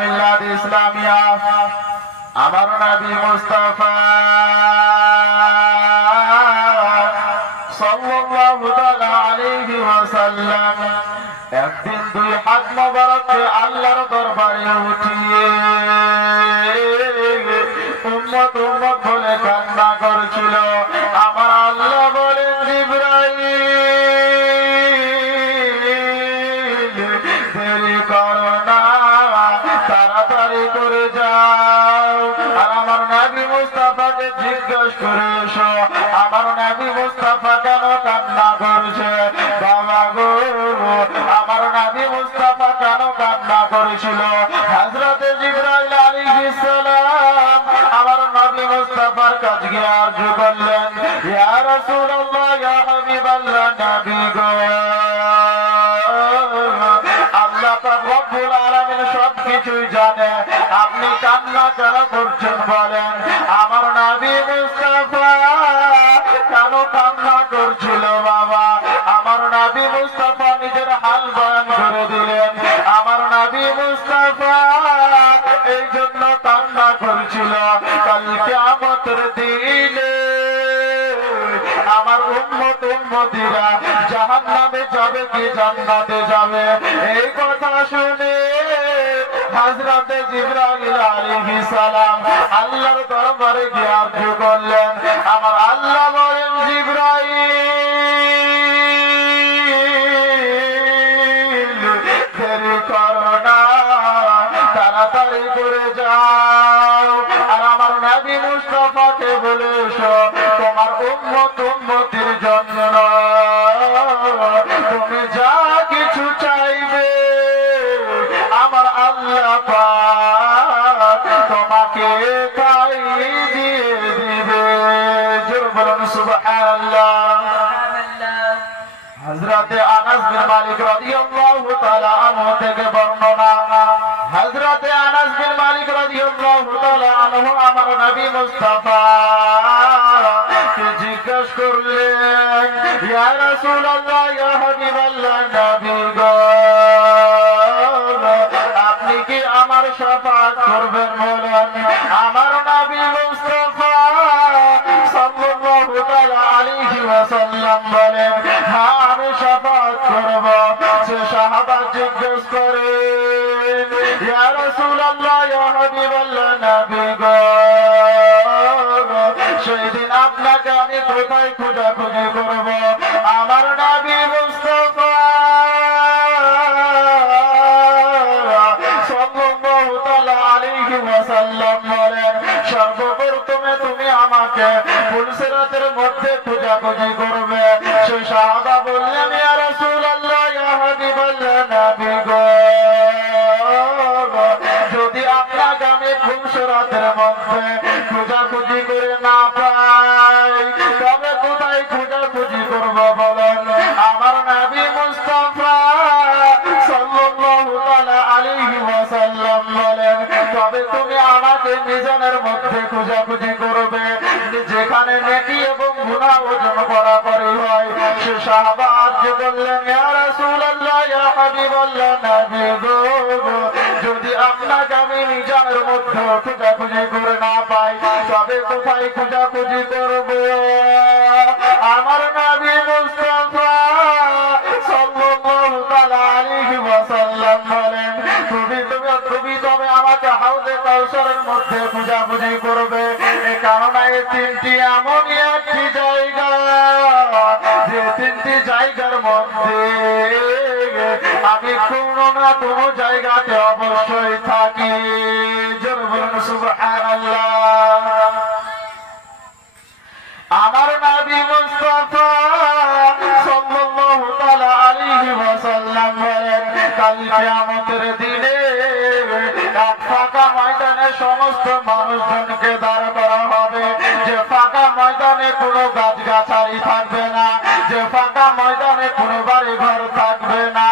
মিল্লাত ইসলামিয়া আমার নবী মুস্তাফা সাল্লাল্লাহু তাআলা আলাইহি ওয়াসাল্লাম একদিন দুই হাত মোবারককে আল্লাহর দরবারে উঠিয়ে উম্মত উম্মত বলে কান্না করছিল। আমার আল্লাহ বলেন, জিবরাইল দেরি করো না, তাড়াতাড়ি করে যাও আর আমার নবী মুস্তাফাকে জিজ্ঞেস করে এসো আমার নবী মুস্তাফা কেন কান্না করছে। বাবা গো, আমার নবী মুস্তাফা কেন কান্না করেছিল? হযরতে জিবরাইল আলাইহিস সালাম আমার নবী মুস্তাফার কাছে গিয়ে আরজু করলেন, ইয়া রাসূলুল্লাহ, ইয়া হাবিবাল্লাহ, নবী গো, আল্লাহ পাক রব্বুল আলামিন সবকিছুই জানে, আপনি কান্না কেন করছেন বলেন। আমার নবী মুস্তাফা কেন কান্না করছিল বাবা? আমার নবী মুস্তাফা নিজের হাল বয়ান করে দিলেন। আমার নবী মুস্তাফা এই জন্য কান্না করছিল, কাল কিয়ামতের দিনে আমার উম্মত উম্মতিরা জাহান্নামে যাবে কি জান্নাতে যাবে, এই কথা শুনে হযরতে জিবরাইল আলাইহিস সালাম আল্লাহর দরবারে গিয়ে আরজু করলেন। আমার আল্লাহ বলেন, জিবরাইল দেরি করো না, তাড়াতাড়ি করে যাও আর আমার নবী মুস্তাফাকে বলে এসো তোমার উম্মত উম্মতির জন্য তুমি যা কিছু চাইবে আমার আল্লাহ পাক তোমাকে তাই দিয়ে দিবে। জোরে বলুন সুবহানাল্লাহ। হযরতে আনাস বিন মালিক রাদিয়াল্লাহু তাআলা আনহু থেকে বর্ণনা, হযরতে আনাস বিন মালিক রাদিয়াল্লাহু তাআলা আনহু আমার নবী মুস্তাফা কে জিজ্ঞেস করলেন, ইয়া রাসূলুল্লাহ, ইয়া হাবিবাল্লাহ, নবী গো, আপনি কি আমার শাফাআত করবেন বলেন। আমার নবী মুস্তাফা সাল্লাল্লাহু তাআলা আলাইহি ওয়াসাল্লাম বলেন, হ্যাঁ আমি শাফাআত করব। সে সাহাবা জিজ্ঞেস করেন, ইয়া রাসূলুল্লাহ, ইয়া হাবিবাল্লাহ, নবী গো, সেদিন আপনাকে আমি কোথায় খোঁজাখুঁজি করব? আমার নবী মুস্তাফা সাল্লাল্লাহু তাআলা আলাইহি ওয়াসাল্লাম বলেন, সর্বপ্রথমে তুমি আমাকে পুলসিরাতের মধ্যে খোঁজাখুঁজি করবে। সে সাহাবা বললেন, ইয়া রাসূলুল্লাহ, ইয়া হাবিবাল্লাহ, নবী গো, যদি আপনাকে আমি পুলসিরাতের মধ্যে খোঁজাখুঁজি করে না পাই তবে কোথায় খোঁজাখুঁজি করব বলেন। আমার নবী মুস্তাফা সাল্লাল্লাহু তাআলা আলাইহি ওয়াসাল্লাম বলেন, তবে তুমি আমাকে মিজানের মধ্যে খোঁজাখুঁজি করবে, যেখানে নেকি এবং গুনাহ ওজন বরাবরই হয়। সে সাহাবা আরজ করলেন, ইয়া রাসূলুল্লাহ, ইয়া হাবিবাল্লাহ, নবী গো, যদি আপনাকে আমি মিজানের মধ্যে খোঁজাখুঁজি করে না পাই তবে কোথায় খোঁজাখুঁজি করব? আমার নবী মুস্তাফা সাল্লাল্লাহু তাআলা আলাইহি ওয়াসাল্লাম বলেন, তুমি তবে আমাকে হাউজে কাউসারের মধ্যে খোঁজাখুঁজি করবে। এ কারণে এই তিনটি এমনই একটি জায়গা, যে তিনটি জায়গার মধ্যে আমি কোনো না কোনো জায়গাতে অবশ্যই থাকি। জোরে বলুন সুবহানাল্লাহ। আমার নবী মুস্তাফা সাল্লাল্লাহু তাআলা আলাইহি ওয়াসাল্লাম বলেন, কাল কিয়ামতের দিনে এক ফাঁকা ময়দানে সমস্ত মানুষজনকে দাঁড় করা হবে, যে ফাঁকা ময়দানে কোনো গাছগাছালি থাকবে না, যে ফাঁকা ময়দানে কোনো বাড়ি ঘর থাকবে না,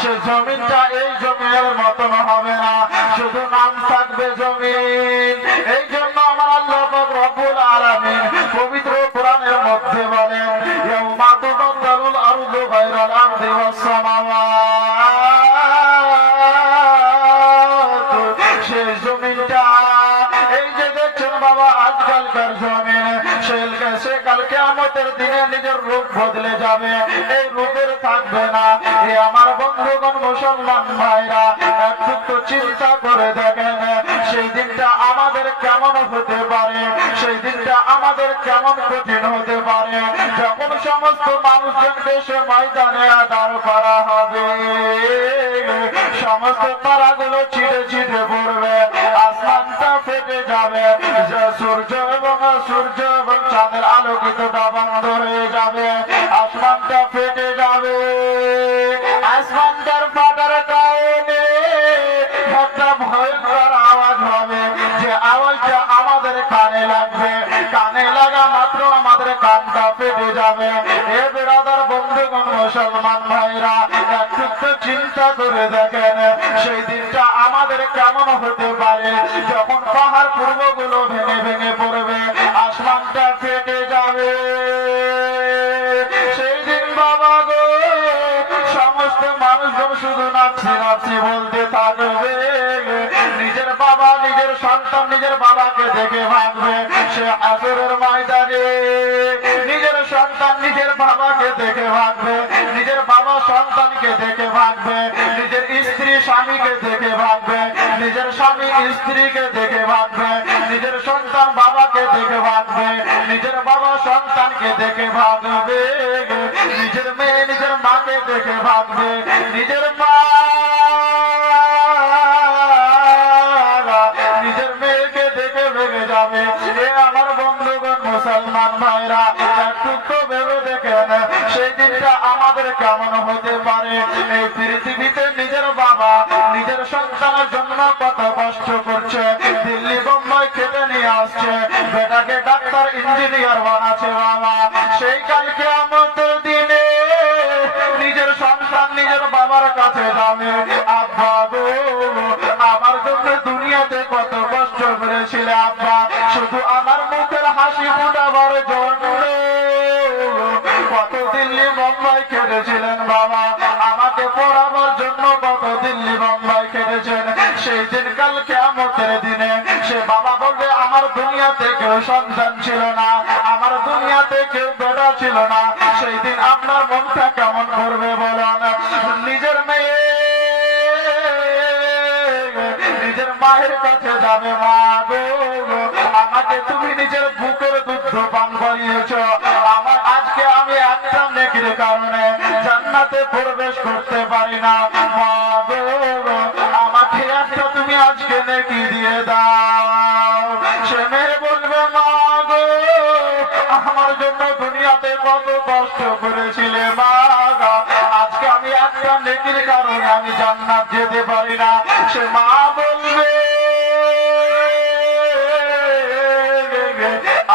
সে জমিনটা এই জমিনের মতন হবে না, শুধু নাম থাকবে জমিন। এই জন্য আমার আল্লাহ পাক রব্বুল আলামিন পবিত্র কোরআনের মধ্যে বলেন, ইয়াউমা তুবাদদালুল আরদু গায়রাল আরদি ওয়াস সামাওয়াত বাবা আজকালকার জমিনে সে কাল কিয়ামতের দিনে নিজের রূপ বদলে যাবে, এই রূপের থাকবে না। এ আমার বন্ধুগণ মুসলমান ভাইরা, একটু তো চিন্তা করে দেখেন সেই দিনটা আমাদের কেমন হতে পারে, সেই দিনটা আমাদের কেমন কঠিন হতে পারে, যখন সমস্ত মানুষজনকে সে ময়দানে দাঁড় করা হবে। সমস্ত তারাগুলো ছিটে ছিটে পড়বে, আসমানটা ফেটে যাবে, সূর্য এবং চাঁদের আলোকিতটা বন্ধ হয়ে যাবে, আসমানটা ফেটে যাবে। আসমানটার ফাটার কারণে একটা ভয়ঙ্কর আওয়াজ হবে, যে আওয়াজটা আমাদের কানে লাগবে, কানে লাগা মাত্র আমাদের কানটা ফেটে যাবে। এ বেরাদার বন্ধুগণ মুসলমান ভাইরা, একটু চিন্তা করে দেখেন সেই দিনটা আমাদের কেমন হতে পারে, যখন পাহাড় পূর্বগুলো ভেঙে ভেঙে পড়বে, আসমানটা ফেটে যাবে। সেই দিন বাবা গো সমস্ত মানুষজন শুধু নাচি নাচি বলতে থাকবে, নিজের বাবা নিজের সন্তান নিজের বাবাকে দেখে ভাগবে। সে আসরের ময়দানে নিজের সন্তান নিজের বাবাকে দেখে ভাগবে, নিজের বাবা সন্তানকে দেখে ভাগবে, নিজের স্ত্রী স্বামীকে দেখে ভাগবে, নিজের স্বামী স্ত্রীকে দেখে ভাগবে, নিজের সন্তান বাবাকে দেখে ভাগবে, নিজের বাবা সন্তানকে দেখে ভাগবে, নিজের মেয়ে নিজের মাকে দেখে ভাগবে, নিজের মা নিজের মেয়েকে দেখে ভেঙে যাবে। এ আমার বন্ধুগণ মুসলমান ভাইরা, একটু তো ভেবে দেখেন সেই দিনটা আমাদের কেমন হতে পারে। এই পৃথিবীতে নিজের বাবা নিজের সন্তানের জন্য কত কষ্ট করছে, দিল্লি বোম্বাই খেতে নিয়ে আসছে, বেটাকে ডাক্তার ইঞ্জিনিয়ার বানাচ্ছে বাবা। সেই কাল কিয়ামতের দিনে নিজের সন্তান নিজের বাবার কাছে যাবে, আব্বা গো আমার জন্য দুনিয়াতে কত কষ্ট করেছিলে আব্বা, শুধু আমার মুখের হাসি ফুটাবার জন্য কত দিল্লি বোম্বাই খেটেছিলেন বাবা, আমাকে পড়াবার জন্য কত দিল্লি বোম্বাই খেটেছেন। সেই দিন কাল কিয়ামতের দিনে সে বাবা বলবে আমার দুনিয়াতে কেউ সন্তান ছিল না, আমার দুনিয়াতে কেউ বেটা ছিল না। সেই দিন আপনার মনটা কেমন করবে বলেন? নিজের মেয়ে নিজের মায়ের কাছে যাবে, মা গো আমাকে তুমি নিজের বুকের দুধ পান করিয়েছ, আমার আজকে আমি একটা নেকির কারণে জান্নাতে প্রবেশ করতে পারি না, মা গো আমাকে একটা তুমি আজকে নেকি দিয়ে দাও। সে মেয়ে বলবে মা গো আমার জন্য দুনিয়াতে কত কষ্ট করেছিলে মা, আজকে আমি একটা নেকির কারণে আমি জান্নাত যেতে পারি না। সে মা বলবে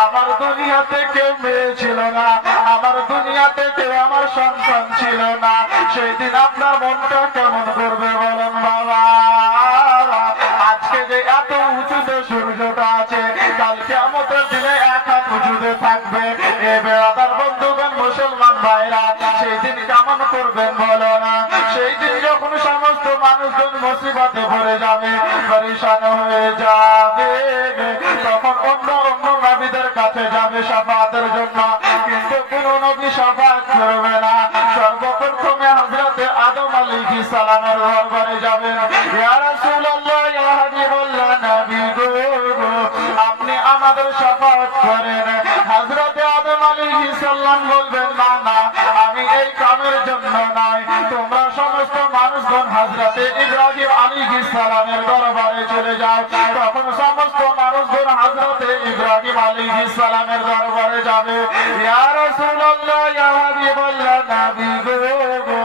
আমার দুনিয়াতে কেউ মেয়ে ছিল না, আমার দুনিয়াতে কেউ আমার সন্তান ছিল না। সেই দিন আপনার মনটা কেমন করবে বলেন বাবা? আজকে যে এত উঁচুতে সূর্যটা আছে, কাল কিয়ামতের দিনে এক হাত উঁচুতে থাকবে। এ বেড়াদার বন্ধুগণ মুসলমান ভাইরা, সেই দিন কেমন করবেন বলো না? সেই দিন যখন সমস্ত মানুষজন মুসিবতে পড়ে যাবে, পরেশান হয়ে যাবে, তখন অন্য অন্য নবীদের কাছে যাবে শাফাতের জন্য, কিন্তু কোন নবী শাফাত করবে না। সর্বপ্রথমে হযরতে আদম আলাইহিস সালামের দরবারে যাবেন, ইয়া রাসূলুল্লাহ ইয়া হাবিবাল্লাহ নবী গো আপনি আমাদের শাফাত করেন। হযরতে আদম আলাইহিস সালাম বলবেন না না আমি এই কামের জন্য নয়, তোমরা সমস্ত মানুষগণ হযরতে ইব্রাহিম আলাইহিস সালামের দরবারে চলে যাও। তখন সমস্ত মানুষগণ হযরতে ইব্রাহিম আলাইহিস সালামের দরবারে যাবে, ইয়া রাসূলুল্লাহ ইয়া হাবিবাল্লাহ নবী গো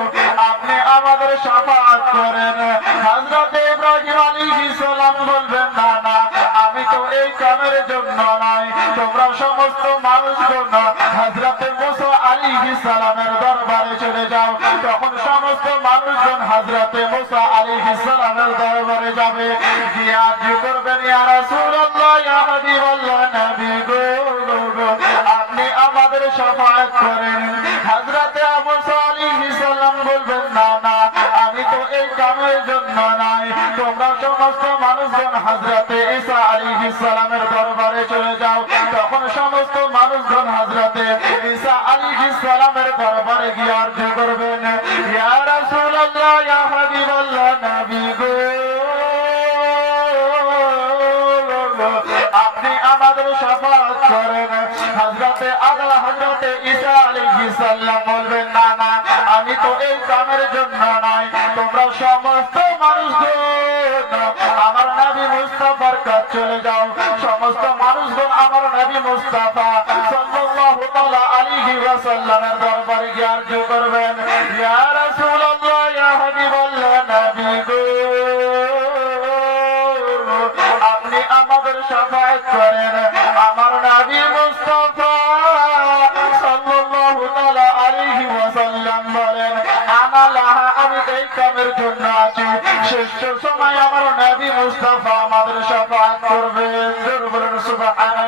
আপনি আমাদের শাফাত করেন। হযরতে ইব্রাহিম আলাইহিস সালাম বলবেন না না আমি তো এই কামের জন্য নয়, তোমরা সমস্ত মানুষগণ হযরতে মুসা আলাইহিস সালামের দরবারে চলে যাও। তখন সমস্ত মানুষজন হযরতে মুসা আলাইহিস সালামের দরবারে যাবে, গিয়ে আরজি করবেন ইয়া রাসূলুল্লাহ ইয়া হাবিবাল্লাহ নবী গো আপনি আমার আমাদের শাফাআত করেন। হযরতে আবু সালিহ সালাম বলবেন না না, আমি তো এই কামের জন্য নাই। তোমরা সমস্ত মানুষজন হযরতে ঈসা আলাইহিস সালামের দরবারে চলে যাও। তখন সমস্ত মানুষজন হযরতে ঈসা আলাইহিস সালামের দরবারে গিয়ে আরজ করবেন, ইয়া রাসূলুল্লাহ, ইয়া হাবিবাল্লাহ, নবী গো, আপনি আমাদের শাফাআত করেন। হযরতে আদম, হযরতে ঈসা আলাইহিস সালাম বলবেন না না, আমি তো এই কামের জন্য নাই। তোমরা সমস্ত মানুষগণ আমার নবী মুস্তাফার কাছে চলে যাও। সমস্ত মানুষগণ আমার নবী মুস্তাফা সাল্লাল্লাহু তাআলা আলাইহি ওয়াসাল্লামের দরবারে গিয়ে আরজ করবেন, ইয়া রাসূলুল্লাহ, ইয়া হাবিবাল্লাহ, নবী গো, আপনি আমাদের শাফাআত করেন। আমার নবী মুস্তাফা সাল্লাল্লাহু তাআলা আলাইহি ওয়াসাল্লাম বলেন, আনা লাহা, আমি এই কামের জন্য আছি। শেষ সময় আমার নবী মুস্তাফা আমাদের শাফাআত করবেন। জোরে বলুন সুবহানাল্লাহ।